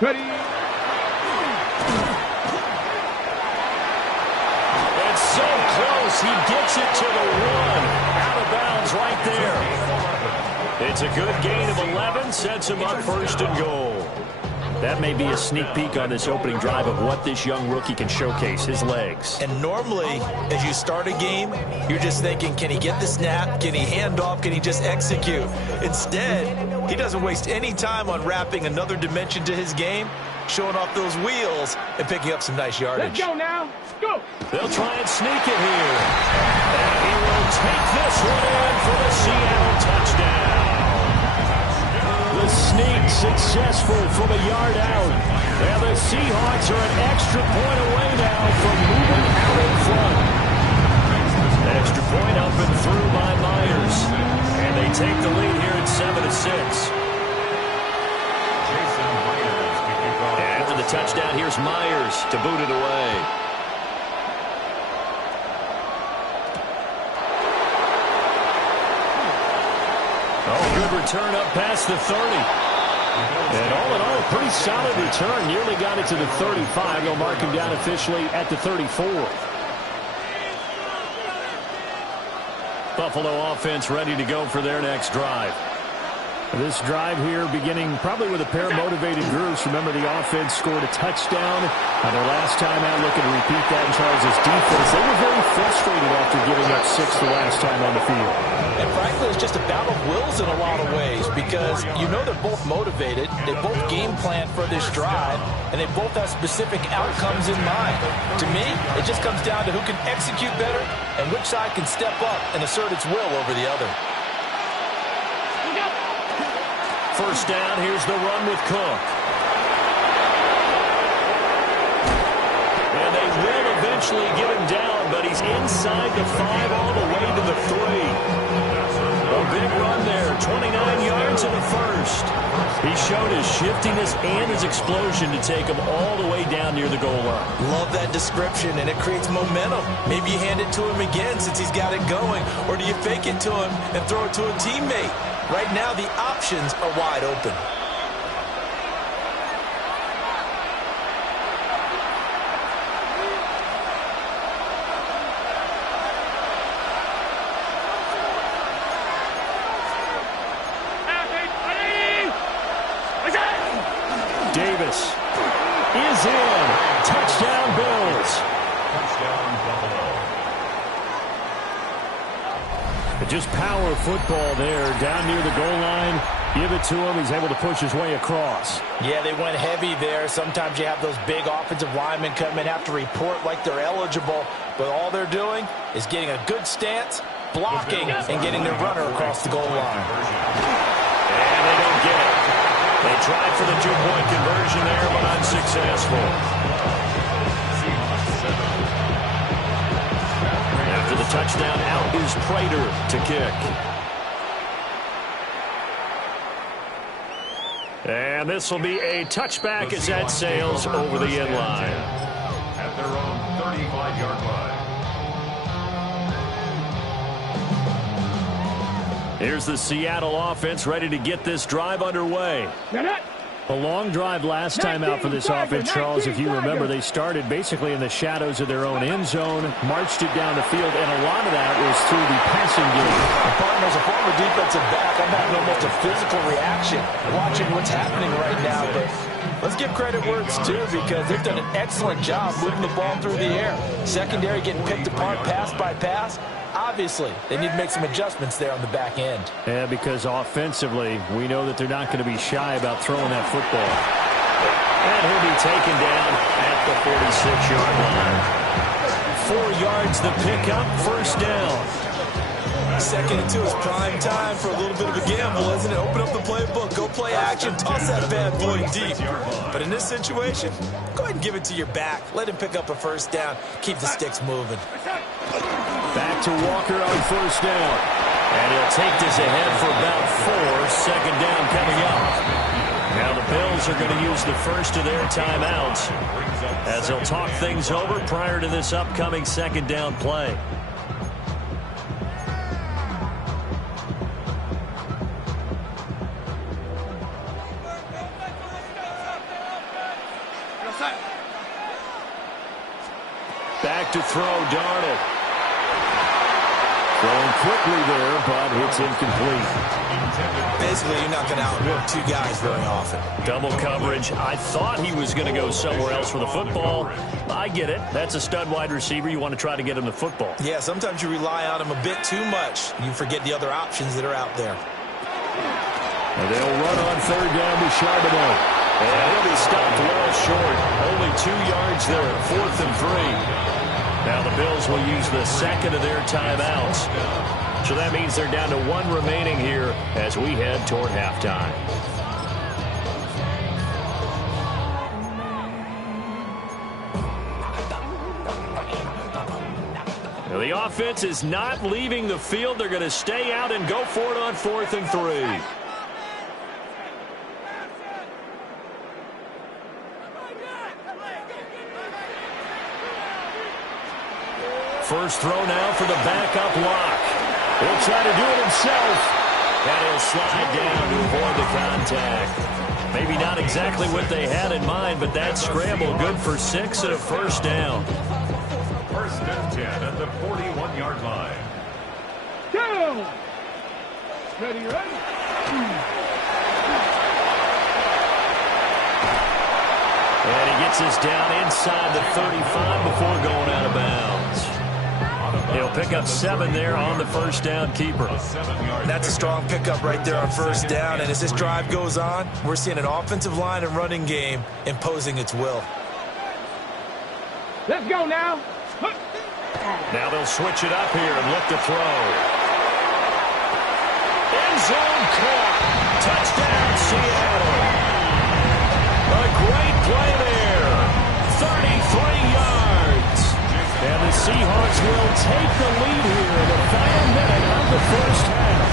Ready. It's so close. He gets it to the 1. Out of bounds right there. It's a good gain of 11. Sets him up first and goal. That may be a sneak peek on this opening drive of what this young rookie can showcase, his legs. And normally, as you start a game, you're just thinking, can he get the snap? Can he hand off? Can he just execute? Instead, he doesn't waste any time on wrapping another dimension to his game, showing off those wheels, and picking up some nice yardage. Let's go now. Go. They'll try and sneak it here. And he will take this one in for the Seattle touchdown. The sneak successful from a yard out. And the Seahawks are an extra point away now from moving out in front. Extra point up and through by Myers. And they take the lead here at 7-6. And after the touchdown, here's Myers to boot it away. Good return up past the 30. And all in all, a pretty solid return. Nearly got it to the 35. They'll mark him down officially at the 34. Buffalo offense ready to go for their next drive. This drive here beginning probably with a pair of motivated groups. Remember, the offense scored a touchdown. Their last time out, looking to repeat that in Charles' defense. They were very frustrated after giving up 6 the last time on the field. And frankly, it's just a battle of wills in a lot of ways because you know they're both motivated. They both game plan for this drive, and they both have specific outcomes in mind. To me, it just comes down to who can execute better and which side can step up and assert its will over the other. First down, here's the run with Cook. And they will eventually get him down, but he's inside the 5 all the way to the 3. A big run there, 29 yards in the first. He showed his shiftiness and his explosion to take him all the way down near the goal line. Love that description, and it creates momentum. Maybe you hand it to him again since he's got it going, or do you fake it to him and throw it to a teammate? Right now, the options are wide open. Davis is in. Touchdown, Bills. Touchdown, Buffalo. Just power football there, down near the goal line. Give it to him. He's able to push his way across. Yeah, they went heavy there. Sometimes you have those big offensive linemen come in, have to report like they're eligible. But all they're doing is getting a good stance, blocking, and getting their runner across the goal line. And they don't get it. They tried for the 2-point conversion there, but unsuccessful. After the touchdown, out is Prater to kick. And this will be a touchback as that sails over the end line. At their own 35-yard line. Here's the Seattle offense ready to get this drive underway. A long drive last time out for this offense, Charles. If you remember, they started basically in the shadows of their own end zone, marched it down the field, and a lot of that was through the passing game. As a former defensive back, I'm having almost a physical reaction watching what's happening right now. But let's give credit where it's due because they've done an excellent job moving the ball through the air. Secondary getting picked apart pass by pass. Obviously, they need to make some adjustments there on the back end. Yeah, because offensively, we know that they're not going to be shy about throwing that football. And he'll be taken down at the 46-yard line. 4 yards the pickup, first down. 2nd and 2 is prime time for a little bit of a gamble, isn't it? Open up the playbook, go play action, toss that bad boy deep. But in this situation, go ahead and give it to your back. Let him pick up a first down. Keep the sticks moving. Back to Walker on first down. And he'll take this ahead for about 4. Second down coming up. Now the Bills are going to use the first of their timeouts as they'll talk things over prior to this upcoming second down play. Back to throw, Darnold. Throwing quickly there, but it's incomplete. Basically, you're not going to outwork two guys very often. Double coverage. I thought he was going to go somewhere else for the football. I get it. That's a stud wide receiver. You want to try to get him the football. Yeah, sometimes you rely on him a bit too much. You forget the other options that are out there. And they'll run on third down with Charbonnet. And he'll be stopped well short. Only 2 yards there, 4th and 3. Now the Bills will use the second of their timeouts. So that means they're down to 1 remaining here as we head toward halftime. Now the offense is not leaving the field. They're going to stay out and go for it on 4th and 3. First throw now for the backup lock. He'll try to do it himself. And he'll slide down to avoid the contact. Maybe not exactly what they had in mind, but that scramble good for 6 and a first down. First and 10 at the 41-yard line. Go! Ready, ready? And he gets this down inside the 35 before going out of bounds. He'll pick up 7 there on the first down keeper. That's a strong pickup right there on first down. And as this drive goes on, we're seeing an offensive line and running game imposing its will. Let's go now. Now they'll switch it up here and look to throw. End zone caught. Touchdown, Seattle. A great play there. 33 yards. And the Seahawks will take the lead here in the final minute of the first half.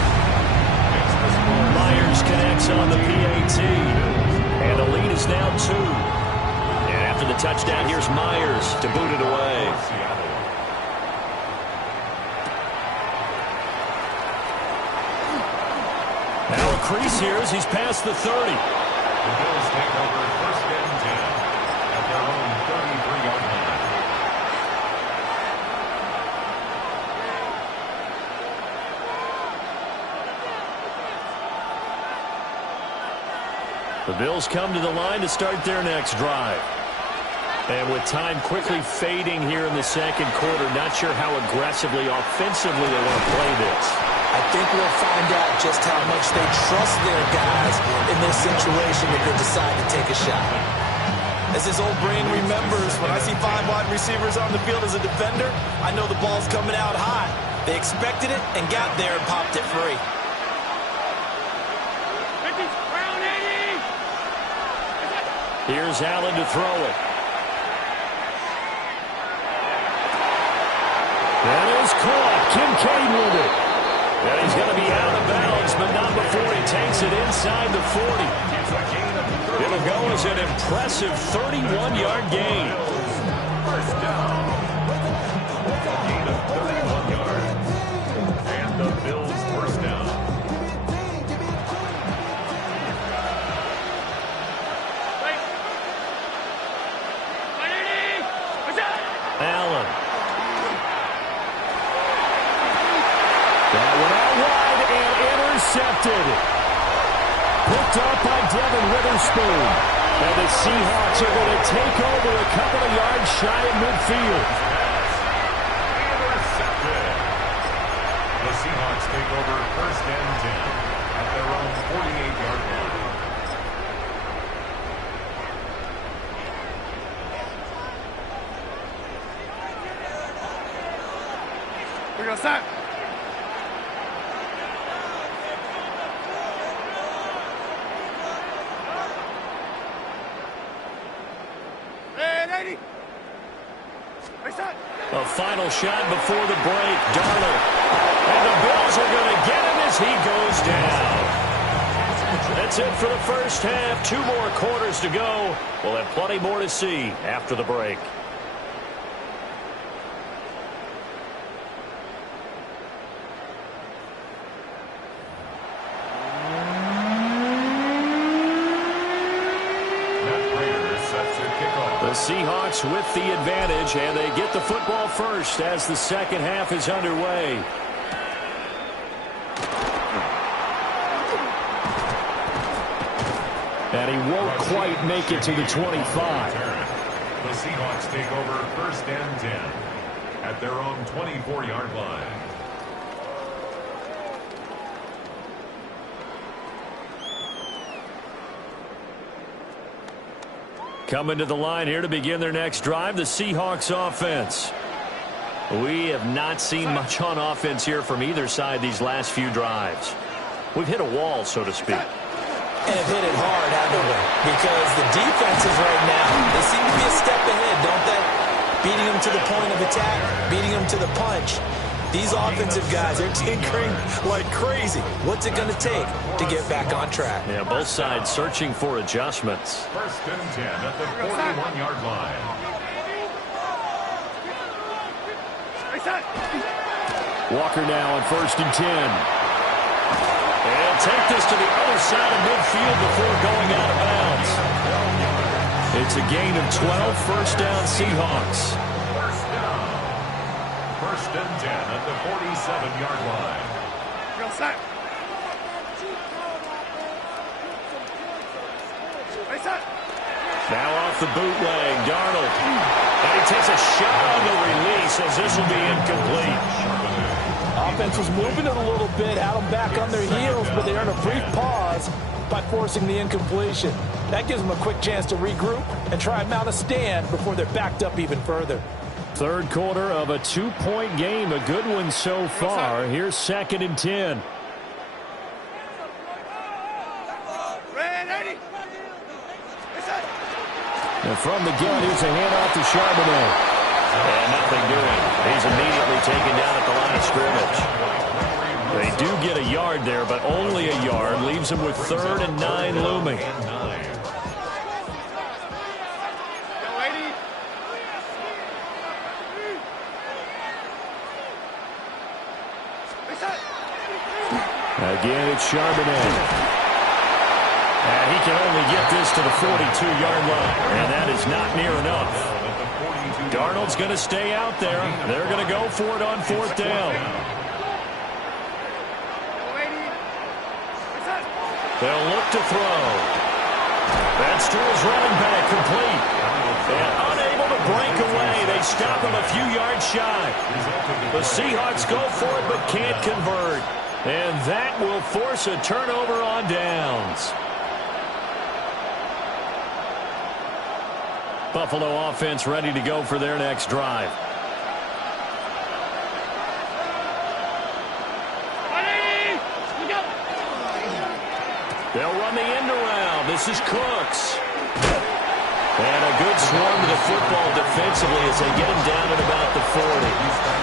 Myers connects on the PAT. And the lead is now 2. And after the touchdown, here's Myers to boot it away. Now a crease here as he's past the 30. The Bills take over first and 10 at their own 33-yard line. The Bills come to the line to start their next drive. And with time quickly fading here in the second quarter, not sure how aggressively, offensively they want to play this. I think we'll find out just how much they trust their guys in this situation if they decide to take a shot. As his old brain remembers, when I see 5 wide receivers on the field as a defender, I know the ball's coming out high. They expected it and got there and popped it free. Here's Allen to throw it. That is caught. Kincaid with it. And he's going to be out of bounds, but not before he takes it inside the 40. It'll go as an impressive 31-yard gain. First down. Gain of 31 yards. And the Bills first down. Allen. That one out wide and intercepted. Picked up by Devin Witherspoon. And the Seahawks are going to take over a couple of yards shy of midfield. Intercepted. The Seahawks take over first and 10 at their own 48-yard line. We're going to start. Ready. A final shot before the break. Darnold. And the Bills are going to get him as he goes down. That's it for the first half. 2 more quarters to go. We'll have plenty more to see after the break. Matt Prater sets it kickoff. The Seahawks with the advantage, and they get the football first as the second half is underway. And he won't quite make it to the 25. The Seahawks take over first and 10 at their own 24-yard line. Coming to the line here to begin their next drive, the Seahawks offense. We have not seen much on offense here from either side these last few drives. We've hit a wall, so to speak. And have hit it hard, haven't we? Because the defenses right now, they seem to be a step ahead, don't they? Beating them to the point of attack, beating them to the punch. These offensive guys are tinkering like crazy. What's it going to take to get back on track? Yeah, both sides searching for adjustments. First and 10 at the 41-yard line. Walker now on first and 10. And take this to the other side of midfield before going out of bounds. It's a gain of 12, first down Seahawks. First and 10 at the 47-yard line. Now off the bootleg, Darnold. And he takes a shot on the release as this will be incomplete. Offense was moving it a little bit, had them back on their heels, but they earned a brief pause by forcing the incompletion. That gives them a quick chance to regroup and try and mount a stand before they're backed up even further. Third quarter of a 2-point game, a good one so far. Here's second and 10. And from the gun, here's a handoff to Charbonnet. And nothing doing. He's immediately taken down at the line of scrimmage. They do get a yard there, but only a yard. Leaves them with 3rd and 9 looming. Again, it's Charbonnet. And he can only get this to the 42-yard line. And that is not near enough. Darnold's going to stay out there. They're going to go for it on 4th down. They'll look to throw. That's to his running back, complete. And unable to break away. They stop him a few yards shy. The Seahawks go for it but can't convert. And that will force a turnover on downs. Buffalo offense ready to go for their next drive. They'll run the end around. This is Cooks. And a good swarm to the football defensively as they get him down at about the 40.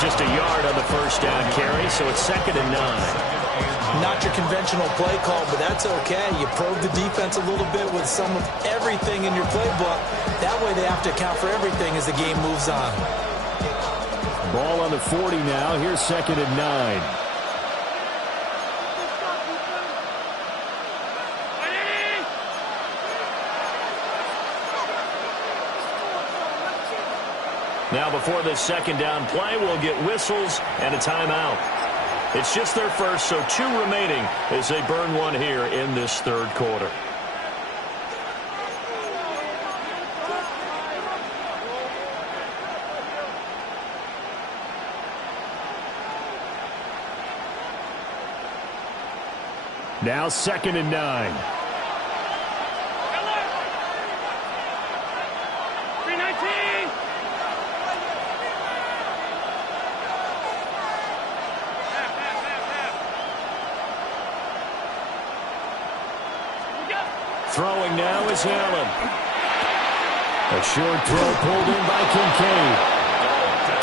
Just a yard on the first down carry, so it's 2nd and 9. Not your conventional play call, but that's okay. You probe the defense a little bit with some of everything in your playbook. That way they have to account for everything as the game moves on. Ball on the 40 now. Here's 2nd and 9. Now before this second down play, we'll get whistles and a timeout. It's just their first, so 2 remaining as they burn one here in this 3rd quarter. Now 2nd and 9. Throwing now is Allen. A short throw pulled in by Kincaid.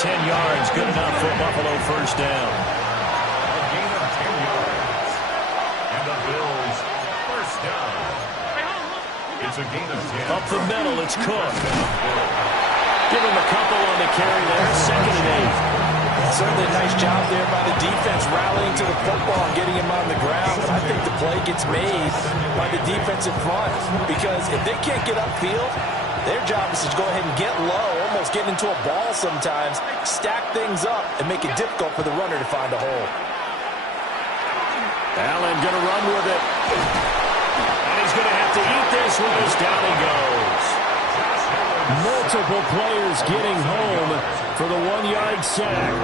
10 yards, good enough for Buffalo first down. A gain of 10 yards. And the Bills first down. It's a gain of 10. Up the middle, it's Cook. Give him a couple on the carry there, 2nd and 8. Certainly a nice job there by the defense rallying to the football and getting him on the ground. But I think the play gets made by the defensive front because if they can't get upfield, their job is to go ahead and get low, almost get into a ball sometimes, stack things up, and make it difficult for the runner to find a hole. Allen going to run with it. And he's going to have to eat this one as down he goes. Multiple players getting home for the 1-yard sack.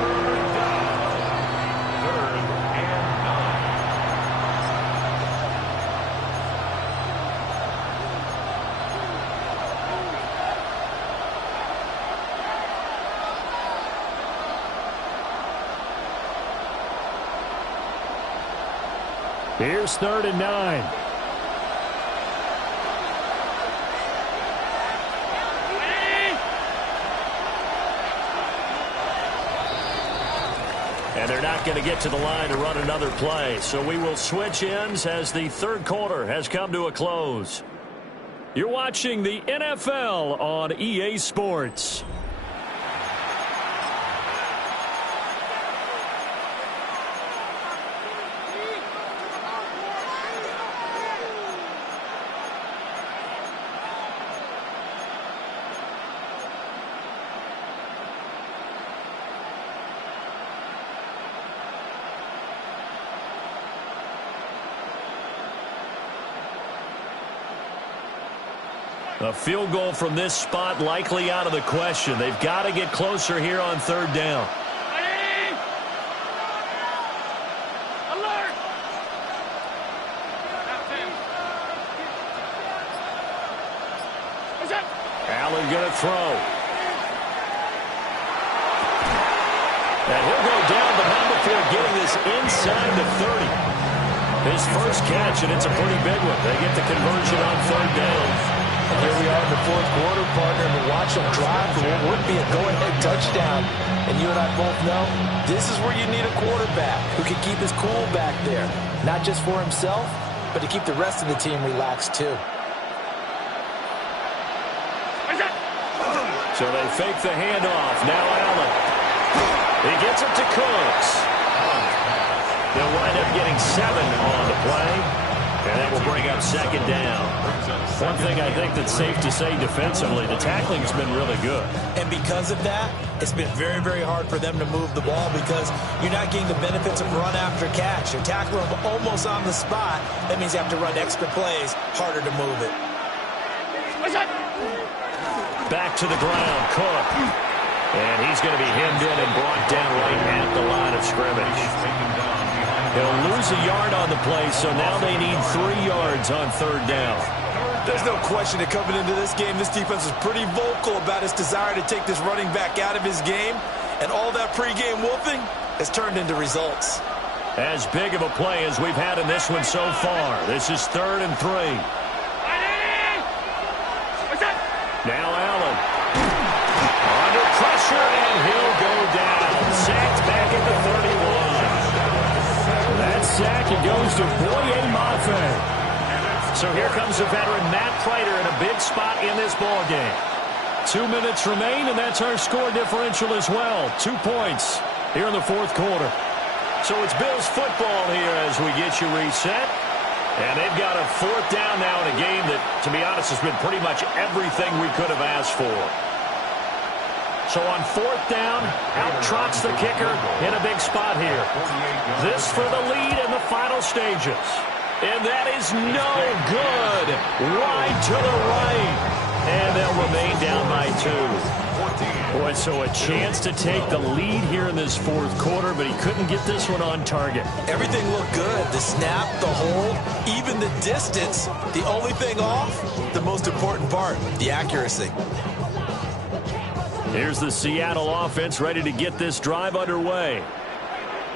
Here's 3rd and 9. And they're not going to get to the line to run another play. So we will switch ends as the 3rd quarter has come to a close. You're watching the NFL on EA Sports. A field goal from this spot likely out of the question. They've got to get closer here on 3rd down. Alert! Allen going to throw. And he'll go down, but not before getting this inside the 30. His first catch, and it's a pretty big one. They get the conversion on 3rd down. And here we are in the 4th quarter, partner, and watch them drive for what would be a go-ahead touchdown. And you and I both know this is where you need a quarterback who can keep his cool back there, not just for himself, but to keep the rest of the team relaxed too. So they fake the handoff. Now Allen. He gets it to Cooks. They'll wind up getting 7 on the play. And that will bring up 2nd down. One thing I think that's safe to say defensively, the tackling's been really good. And because of that, it's been very, very hard for them to move the ball because you're not getting the benefits of run after catch. You're tackling them almost on the spot. That means you have to run extra plays, harder to move it. Back to the ground, Cook. And he's going to be hemmed in and brought down right at the line of scrimmage. He'll lose a yard on the play, so now they need 3 yards on 3rd down. There's no question that coming into this game, this defense is pretty vocal about its desire to take this running back out of his game, and all that pregame wolfing has turned into results. As big of a play as we've had in this one so far. This is 3rd and 3. Now Allen. Under pressure, and he'll go down. Sacked back at the 31. That sack, it goes to Boye Mafe. So here comes the veteran Matt Prater in a big spot in this ballgame. 2 minutes remain, and that's our score differential as well. 2 points here in the 4th quarter. So it's Bills football here as we get you reset. And they've got a 4th down now in a game that, to be honest, has been pretty much everything we could have asked for. So on 4th down, out trots the kicker in a big spot here. This for the lead in the final stages. And that is no good. Wide to the right. And they'll remain down by 2. Boy, so a chance to take the lead here in this 4th quarter, but he couldn't get this one on target. Everything looked good. The snap, the hold, even the distance. The only thing off, the most important part, the accuracy. Here's the Seattle offense ready to get this drive underway.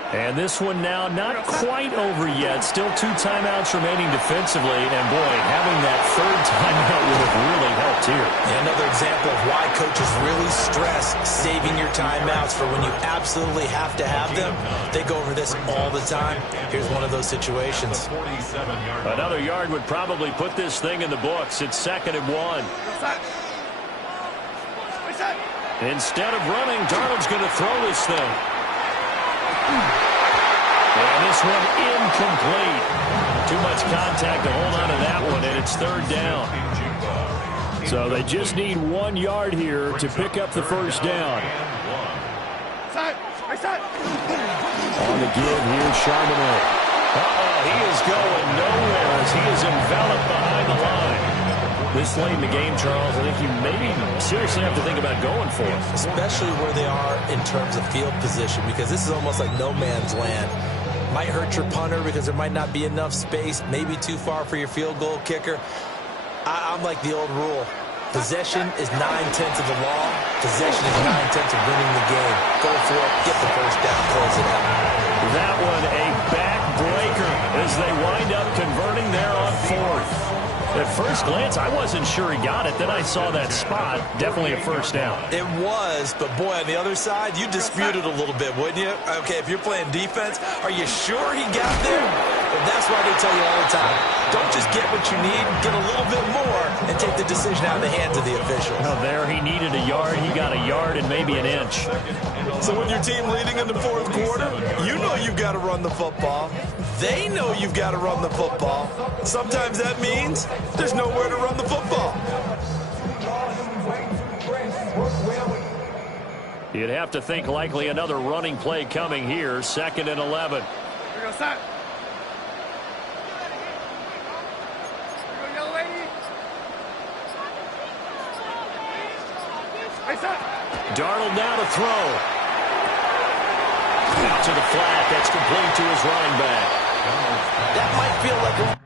And this one now not quite over yet. Still 2 timeouts remaining defensively. And, boy, having that 3rd timeout would have really helped here. And another example of why coaches really stress saving your timeouts for when you absolutely have to have them. They go over this all the time. Here's one of those situations. Another yard would probably put this thing in the books. It's 2nd and 1. Instead of running, Darnold's going to throw this thing. And this one incomplete. Too much contact to hold on to that one, and it's third down. So they just need 1 yard here to pick up the first down. On the give, here's Charbonnet. He is going nowhere as he is enveloped behind the line. This late in the game, Charles, I think you maybe seriously have to think about going for it. Especially where they are in terms of field position, because this is almost like no man's land. Might hurt your punter because there might not be enough space, maybe too far for your field goal kicker. I'm like the old rule. Possession is 9/10 of the law. Possession is 9/10 of winning the game. Go for it, get the first down, close it out. That one a backbreaker as they wind up converting there on fourth. At first glance, I wasn't sure he got it. Then I saw that spot. Definitely a first down. It was, but boy, on the other side, you disputed a little bit, wouldn't you? Okay, if you're playing defense, are you sure he got there? But that's why they tell you all the time, don't just get what you need, get a little bit more, and take the decision out of the hands of the officials. Well, there he needed a yard. He got a yard and maybe an inch. So when your team leading in the fourth quarter, you know you've got to run the football. They know you've got to run the football. Sometimes that means there's nowhere to run the football. You'd have to think likely another running play coming here. 2nd and 11. Here goes that. Here go, yellow lady. Hey, son. Darnold now to throw. Out to the flat. That's complete to his running back. That might feel like a